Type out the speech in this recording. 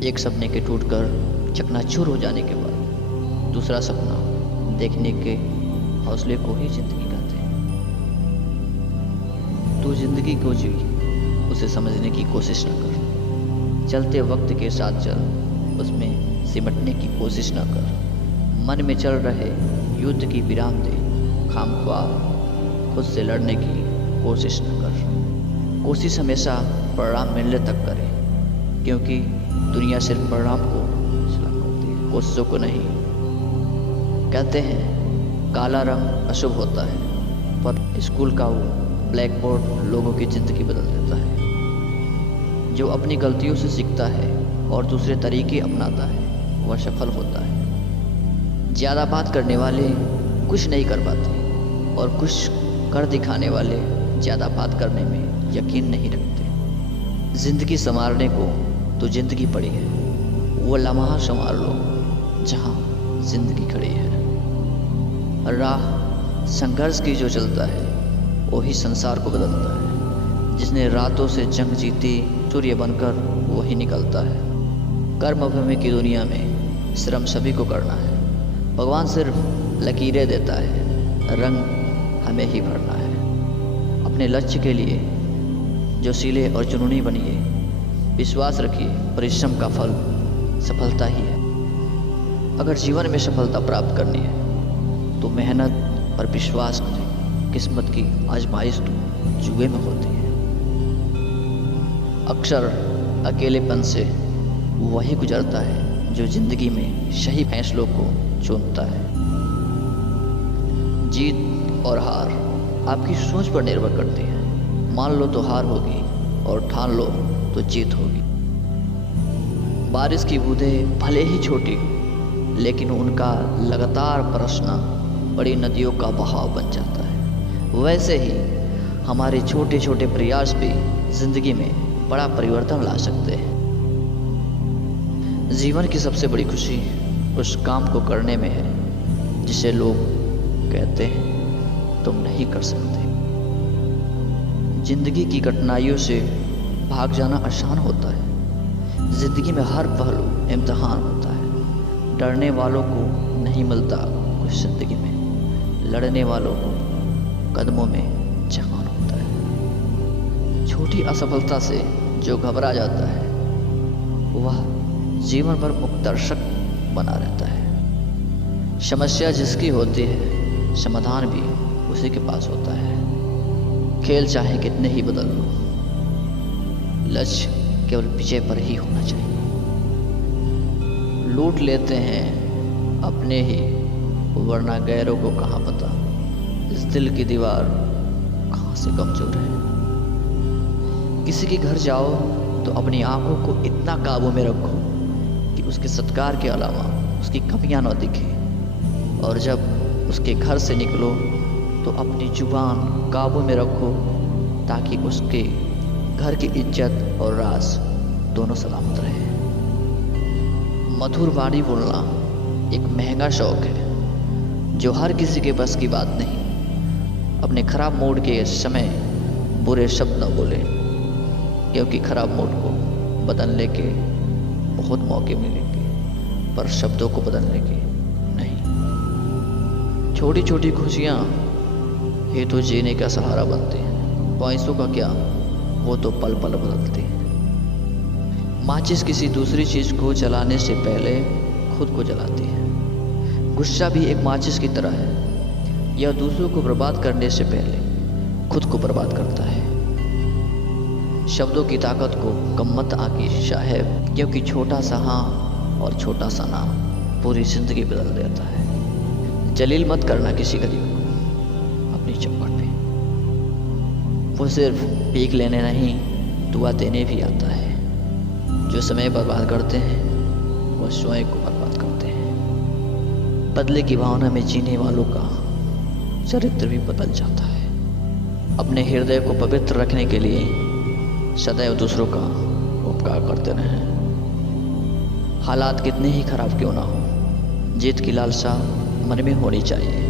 एक सपने के टूटकर चकनाचूर हो जाने के बाद दूसरा सपना देखने के हौसले को ही जिंदगी कहते हैं। तू जिंदगी को जी, उसे समझने की कोशिश न कर। चलते वक्त के साथ चल, उसमें सिमटने की कोशिश न कर। मन में चल रहे युद्ध की विराम दे, खामख्वाह खुद से लड़ने की कोशिश न कर। कोशिश हमेशा परिणाम मिलने तक करे, क्योंकि दुनिया सिर्फ परिणाम को सलाम करती है, कोशिशों को नहीं। कहते हैं काला रंग अशुभ होता है, पर स्कूल का वो ब्लैक बोर्ड लोगों की ज़िंदगी बदल देता है। जो अपनी गलतियों से सीखता है और दूसरे तरीके अपनाता है, वह सफल होता है। ज़्यादा बात करने वाले कुछ नहीं कर पाते, और कुछ कर दिखाने वाले ज़्यादा बात करने में यकीन नहीं रखते। ज़िंदगी संवारने को तो ज़िंदगी पड़ी है, वो लम्हा संवार लो जहाँ ज़िंदगी खड़ी है। राह संघर्ष की जो चलता है, वही संसार को बदलता है। जिसने रातों से जंग जीती, सूर्य बनकर वही निकलता है। कर्म भूमि की दुनिया में श्रम सभी को करना है। भगवान सिर्फ लकीरें देता है, रंग हमें ही भरना है। अपने लक्ष्य के लिए जो सीले और जुनूनी बनिए, विश्वास रखिए परिश्रम का फल सफलता ही है। अगर जीवन में सफलता प्राप्त करनी है तो मेहनत पर विश्वास करें। किस्मत की आजमाइश तो जुए में होती है। अक्सर अकेलेपन से वही गुजरता है जो जिंदगी में सही फैसलों को चुनता है। जीत और हार आपकी सोच पर निर्भर करती है। मान लो तो हार होगी, और ठान लो तो जीत होगी। बारिश की बूंदें भले ही छोटी, लेकिन उनका लगातार बरसना बड़ी नदियों का बहाव बन जाता है। वैसे ही हमारे छोटे छोटे प्रयास भी जिंदगी में बड़ा परिवर्तन ला सकते हैं। जीवन की सबसे बड़ी खुशी उस काम को करने में है जिसे लोग कहते हैं तुम नहीं कर सकते। जिंदगी की कठिनाइयों से भाग जाना आसान होता है। जिंदगी में हर पहलू इम्तिहान होता है। डरने वालों को नहीं मिलता कुछ जिंदगी में, लड़ने वालों को कदमों में जहान होता है। छोटी असफलता से जो घबरा जाता है, वह जीवन भर मुक्तदर्शक बना रहता है। समस्या जिसकी होती है, समाधान भी उसी के पास होता है। खेल चाहे कितने ही बदल लो, लक्ष्य केवल विजय पर ही होना चाहिए। लूट लेते हैं अपने ही, वरना गैरों को कहाँ पता इस दिल की दीवार कहाँ से कमजोर है। किसी के घर जाओ तो अपनी आंखों को इतना काबू में रखो कि उसके सत्कार के अलावा उसकी कमियां न दिखे, और जब उसके घर से निकलो तो अपनी जुबान काबू में रखो ताकि उसके घर की इज्जत और राज दोनों सलामत रहे। मधुर वाणी बोलना एक महंगा शौक है जो हर किसी के बस की बात नहीं। अपने खराब मूड के समय बुरे शब्द न बोले, क्योंकि खराब मूड को बदलने के बहुत मौके मिलेंगे, पर शब्दों को बदलने के नहीं। छोटी छोटी खुशियाँ ही तो जीने का सहारा बनती हैं। पैसों का क्या, वो तो पल पल बदलती है। माचिस किसी दूसरी चीज़ को जलाने से पहले खुद को जलाती है। गुस्सा भी एक माचिस की तरह है, यह दूसरों को बर्बाद करने से पहले खुद को बर्बाद करता है। शब्दों की ताकत को कम मत आंकिए है, क्योंकि छोटा सा हाँ और छोटा सा ना पूरी जिंदगी बदल देता है। जलील मत करना किसी गरीब को अपनी चौखट पे, वो सिर्फ भीख लेने नहीं, दुआ देने भी आता है। जो समय बर्बाद करते हैं वह स्वयं को बर्बाद करते हैं। बदले की भावना में जीने वालों का चरित्र भी बदल जाता है। अपने हृदय को पवित्र रखने के लिए सदैव दूसरों का उपकार करते रहें। हालात कितने ही खराब क्यों ना हो, जीत की लालसा मन में होनी चाहिए।